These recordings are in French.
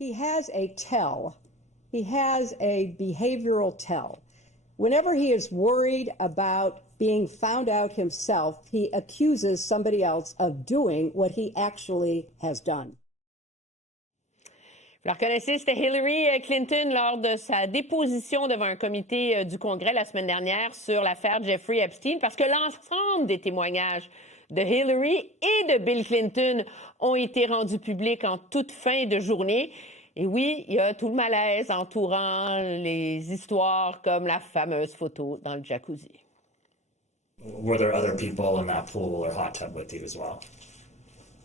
He has a tell. He has a behavioral tell. Whenever he is worried about being found out himself, he accuses somebody else of doing what he actually has done. Vous la reconnaissez, c'était Hillary Clinton lors de sa déposition devant un comité du Congrès la semaine dernière sur l'affaire Jeffrey Epstein, parce que l'ensemble des témoignages de Hillary et de Bill Clinton ont été rendus publics en toute fin de journée. Et oui, il y a tout le malaise entourant les histoires comme la fameuse photo dans le jacuzzi. Were there other people in that pool or hot tub with you as well?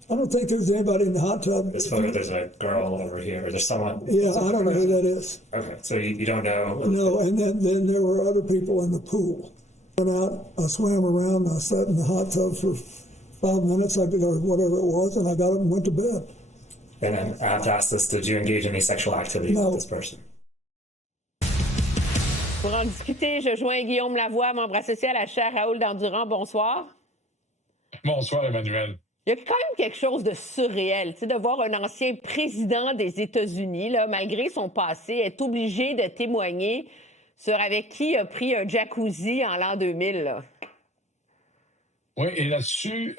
I don't think there's anybody in the hot tub. This photo, there's a girl over here. Or there's someone. Yeah, I don't know who that is. Okay, so you don't know? No, and then there were other people in the pool. Went out, I swam around, I sat in the hot tub for 5 minutes, or whatever it was, and I got up and went to bed. And then I have to ask this, did you engage in any sexual activity with this person? Pour en discuter, je joins Guillaume Lavoie, membre associé à la chaire Raoul Dandurand. Bonsoir. Bonsoir, Emmanuel. Il y a quand même quelque chose de surréel, tu sais, de voir un ancien président des États-Unis, là, malgré son passé, être obligé de témoigner sur avec qui a pris un jacuzzi en l'an 2000. Là. Oui, et là-dessus,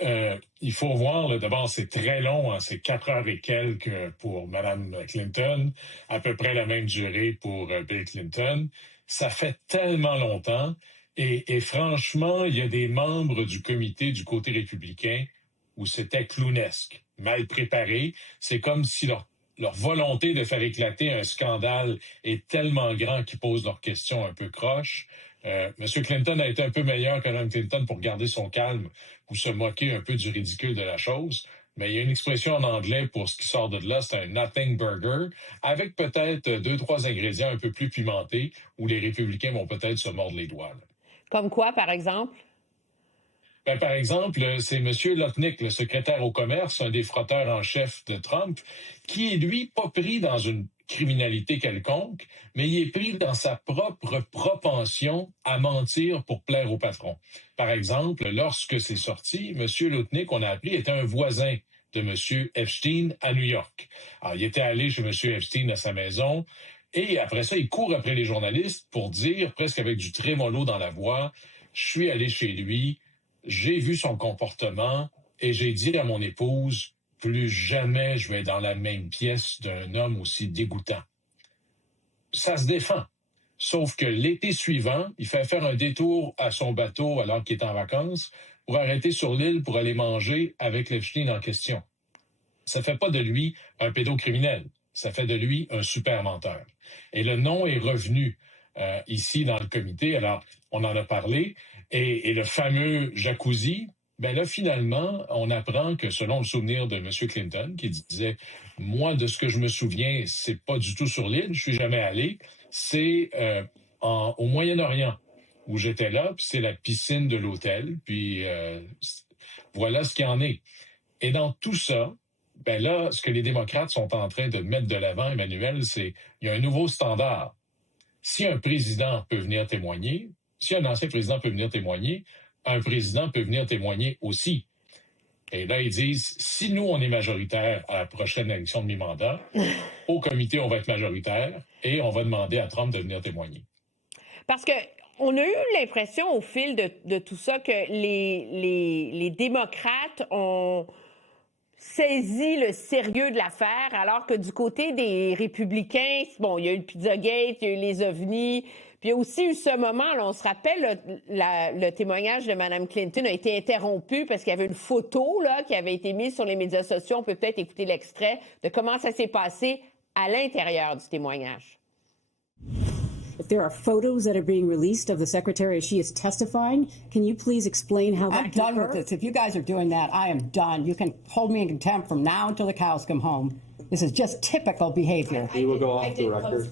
il faut voir, là, d'abord, c'est très long, hein, c'est 4 heures et quelques pour Mme Clinton, à peu près la même durée pour Bill Clinton. Ça fait tellement longtemps, et franchement, il y a des membres du comité du côté républicain où c'était clownesque, mal préparé. C'est comme si leur volonté de faire éclater un scandale est tellement grand qu'ils posent leurs questions un peu croches. M. Clinton a été un peu meilleur que Mme Clinton pour garder son calme, pour se moquer un peu du ridicule de la chose. Mais il y a une expression en anglais pour ce qui sort de là, c'est un nothing burger, avec peut-être 2-3 ingrédients un peu plus pimentés, où les républicains vont peut-être se mordre les doigts. Là. Comme quoi, par exemple? Ben, par exemple, c'est M. Lutnick, le secrétaire au commerce, un des frotteurs en chef de Trump, qui est, lui, pas pris dans une criminalité quelconque, mais il est pris dans sa propre propension à mentir pour plaire au patron. Par exemple, lorsque c'est sorti, M. Lutnick, on a appris, était un voisin de M. Epstein à New York. Alors, il était allé chez M. Epstein à sa maison, et après ça, il court après les journalistes pour dire, presque avec du trémolo dans la voix, « Je suis allé chez lui, j'ai vu son comportement et j'ai dit à mon épouse, plus jamais je vais dans la même pièce d'un homme aussi dégoûtant. » Ça se défend. Sauf que l'été suivant, il fait faire un détour à son bateau alors qu'il est en vacances pour arrêter sur l'île pour aller manger avec l'Epstein en question. Ça fait pas de lui un pédocriminel. Ça fait de lui un super menteur. Et le nom est revenu ici dans le comité. Alors, on en a parlé. Et le fameux jacuzzi, ben là, finalement, on apprend que selon le souvenir de M. Clinton, qui disait « Moi, de ce que je me souviens, c'est pas du tout sur l'île, je suis jamais allé, c'est au Moyen-Orient où j'étais là, puis c'est la piscine de l'hôtel, puis voilà ce qu'il en est. » Et dans tout ça, ben là, ce que les démocrates sont en train de mettre de l'avant, Emmanuel, c'est il y a un nouveau standard. Si un président peut venir témoigner, si un ancien président peut venir témoigner, un président peut venir témoigner aussi. Et là, ils disent, si nous, on est majoritaire à la prochaine élection de mi-mandat, au comité, on va être majoritaire et on va demander à Trump de venir témoigner. Parce que on a eu l'impression au fil de tout ça que les démocrates ont saisi le sérieux de l'affaire, alors que du côté des républicains, bon, il y a eu le Pizzagate, il y a eu les ovnis, puis il y a aussi eu ce moment, là, on se rappelle, le témoignage de Mme Clinton a été interrompu parce qu'il y avait une photo là, qui avait été mise sur les médias sociaux. On peut peut-être écouter l'extrait de comment ça s'est passé à l'intérieur du témoignage. If there are photos that are being released of the secretary as she is testifying, can you please explain how that I'm done with this. If you guys are doing that, I am done. You can hold me in contempt from now until the cows come home. This is just typical behavior. We will go off the record.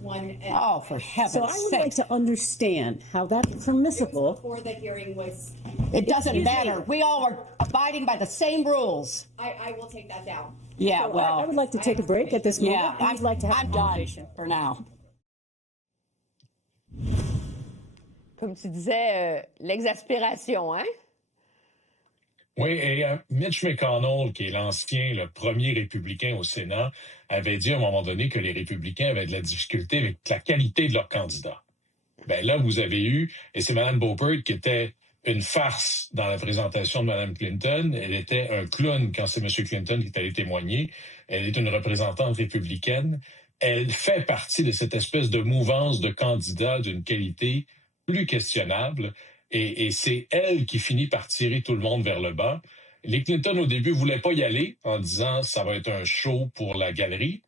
Oh, for heaven's sake. So I would like to understand how that's permissible. Before the hearing was... It doesn't matter. We all are abiding by the same rules. I will take that down. Yeah, So well... I would like to take a break at this moment. Yeah, I'd like to have I'm a done conversation. for now. Comme tu disais, l'exaspération, hein? Oui, et Mitch McConnell, qui est le premier républicain au Sénat, avait dit à un moment donné que les républicains avaient de la difficulté avec la qualité de leur candidat. Ben là, vous avez eu, et c'est Mme Beaupert qui était une farce dans la présentation de Mme Clinton. Elle était un clown quand c'est M. Clinton qui est allé témoigner. Elle est une représentante républicaine. Elle fait partie de cette espèce de mouvance de candidats d'une qualité plus questionnable. Et c'est elle qui finit par tirer tout le monde vers le bas. Les Clinton, au début, voulaient pas y aller en disant ça va être un show pour la galerie.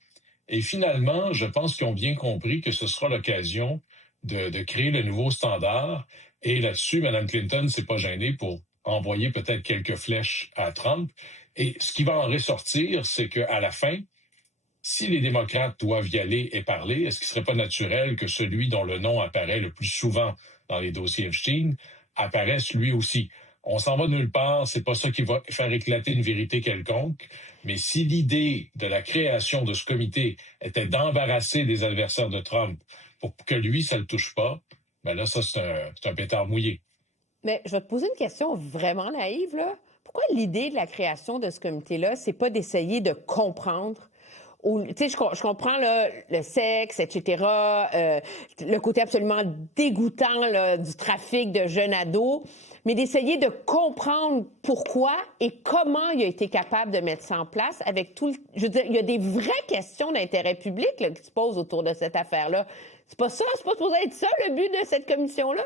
Et finalement, je pense qu'ils ont bien compris que ce sera l'occasion de créer le nouveau standard. Et là-dessus, Mme Clinton s'est pas gênée pour envoyer peut-être quelques flèches à Trump. Et ce qui va en ressortir, c'est qu'à la fin, si les démocrates doivent y aller et parler, est-ce qu'il ne serait pas naturel que celui dont le nom apparaît le plus souvent dans les dossiers Epstein apparaisse lui aussi? On s'en va nulle part, c'est pas ça qui va faire éclater une vérité quelconque, mais si l'idée de la création de ce comité était d'embarrasser des adversaires de Trump pour que lui, ça le touche pas, ben là, ça, c'est un pétard mouillé. Mais je vais te poser une question vraiment naïve, là. Pourquoi l'idée de la création de ce comité-là, c'est pas d'essayer de comprendre? Tu sais, je comprends là, le sexe, etc., le côté absolument dégoûtant là, du trafic de jeunes ados, mais d'essayer de comprendre pourquoi et comment il a été capable de mettre ça en place avec tout le... Je veux dire, il y a des vraies questions d'intérêt public là, qui se posent autour de cette affaire-là. C'est pas supposé être ça, le but de cette commission-là?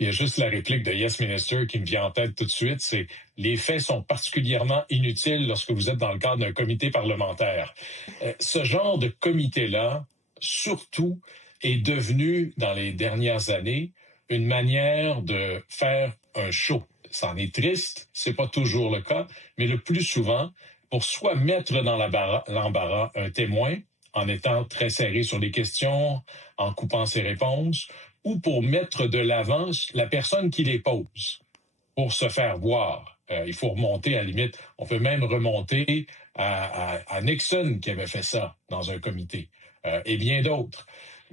Il y a juste la réplique de Yes Minister qui me vient en tête tout de suite, c'est « Les faits sont particulièrement inutiles lorsque vous êtes dans le cadre d'un comité parlementaire ». Ce genre de comité-là, surtout, est devenu, dans les dernières années, une manière de faire un show. Ça en est triste, c'est pas toujours le cas, mais le plus souvent, pour soit mettre dans l'embarras un témoin, en étant très serré sur les questions, en coupant ses réponses, ou pour mettre de l'avant la personne qui les pose, pour se faire voir. Il faut remonter, à la limite, on peut même remonter à Nixon qui avait fait ça dans un comité, et bien d'autres.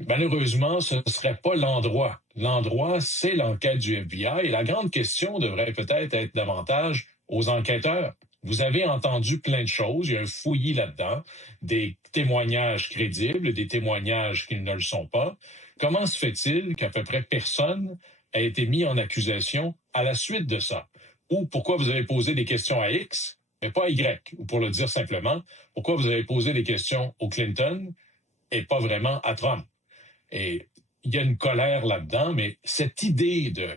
Malheureusement, ce ne serait pas l'endroit. L'endroit, c'est l'enquête du FBI, et la grande question devrait peut-être être davantage aux enquêteurs. Vous avez entendu plein de choses, il y a un fouillis là-dedans, des témoignages crédibles, des témoignages qui ne le sont pas. Comment se fait-il qu'à peu près personne a été mis en accusation à la suite de ça? Ou pourquoi vous avez posé des questions à X, mais pas à Y? Ou pour le dire simplement, pourquoi vous avez posé des questions au Clinton et pas vraiment à Trump? Et il y a une colère là-dedans, mais cette idée de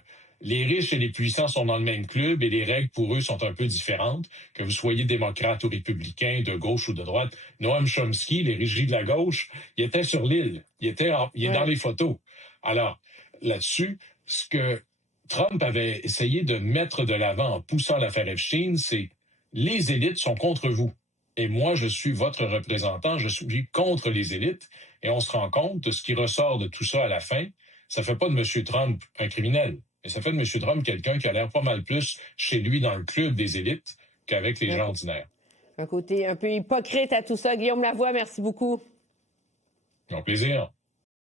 les riches et les puissants sont dans le même club et les règles pour eux sont un peu différentes, que vous soyez démocrate ou républicain, de gauche ou de droite. Noam Chomsky, les régies de la gauche, il était sur l'île, il est dans les photos. Alors, là-dessus, ce que Trump avait essayé de mettre de l'avant en poussant l'affaire Epstein, c'est les élites sont contre vous. Et moi, je suis votre représentant, je suis contre les élites. Et on se rend compte de ce qui ressort de tout ça à la fin. Ça fait pas de M. Trump un criminel, mais ça fait de M. Trump quelqu'un qui a l'air pas mal plus chez lui dans le club des élites qu'avec les gens ordinaires. Un côté un peu hypocrite à tout ça. Guillaume Lavoie, merci beaucoup. Un plaisir.